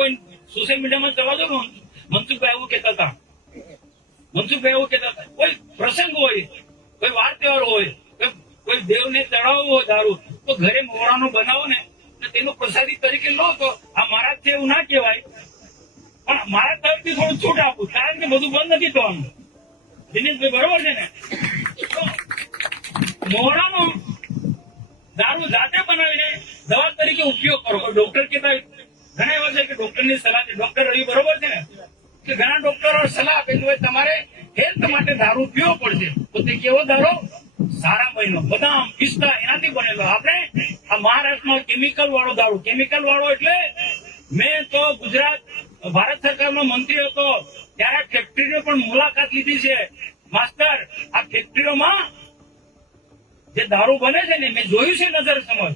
કોઈ સોશિયલ મીડિયામાં જવા દો. મનસુખભાઈ એવું કહેતા હતા, કોઈ પ્રસંગ હોય, કોઈ વાર તહેવાર હોય, કોઈ દેવને ચડાવવો હોય દારૂ, તો ઘરે મોરાનો બનાવો ને તેનો પ્રસાદી તરીકે લો. તો આ મહારાજ છે એવું ના કહેવાય, પણ મારા તરફથી થોડું છૂટ આપું, કારણ કે બધું બંધ નથી થવાનું. દિનેશભાઈ બરોબર છે ને? તો મોરાનો દારૂ જાતે બનાવીને દવા તરીકે ઉપયોગ કરો. ડોક્ટર કહેતા ઘણા એવા છે કે ડોક્ટરની સલાહ છે, ડોક્ટર રવિ બરોબર છે ને, કે ઘણા ડોક્ટરો સલાહ આપે છે તમારે હેલ્થ માટે દારૂ પીવો પડશે. તો તે કેવો દારૂ? સારા મહિનો બદામ પિસ્તા એનાથી બનેલો. આપણે આ મહારાષ્ટ્રમાં કેમિકલ વાળો દારૂ, કેમિકલ વાળો એટલે મેં તો ગુજરાત ભારત સરકારમાં મંત્રી હતો ત્યારે આ ફેક્ટરીની પણ મુલાકાત લીધી છે. માસ્ટર, આ ફેક્ટરીઓમાં જે દારૂ બને છે ને મેં જોયું છે નજર સમજ.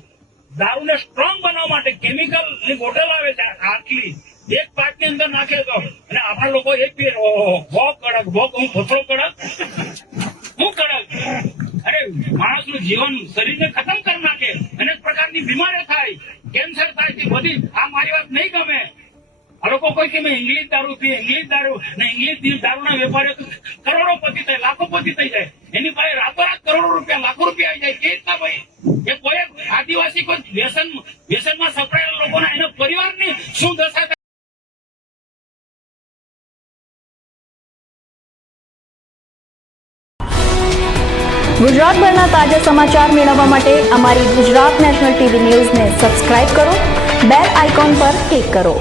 દારૂને સ્ટ્રોંગ બનાવવા માટે કેમિકલ ની બોટલ આવે છે આટલી, એક પાક ની અંદર નાખે તો, અને આપણા લોકો એક પીએ, ભો કડક, ભો હું ભથરો કડક, હું કડક. અરે માણસનું જીવન શરીરને ખતમ કરી નાખે, અનેક પ્રકારની બીમારીઓ થાય, કેન્સર થાય છે બધી. આ મારી વાત નહીં ગમે. આ લોકો કોઈ કે મેં ઇંગ્લિશ દારૂ પીએ, ઇંગ્લિશ દારૂ ને ઇંગ્લિશ દારૂના વેપારીઓ કરોડોપતિ થાય, લાખોપતિ થઈ જાય. એની પાસે રાતોરાત કરોડો રૂપિયા, લાખો રૂપિયા આવી જાય. કે રીતના ભાઈ? એ કોઈ આદિવાસી કોઈ વ્યસનમાં સપડાયેલા લોકોના એના પરિવારની શું દશા થાય? ગુજરાતભરના તાજા સમાચાર મેળવવા માટે અમારી ગુજરાત નેશનલ ટીવી ન્યૂઝને સબસ્ક્રાઇબ કરો, બેલ આઇકોન પર ક્લિક કરો.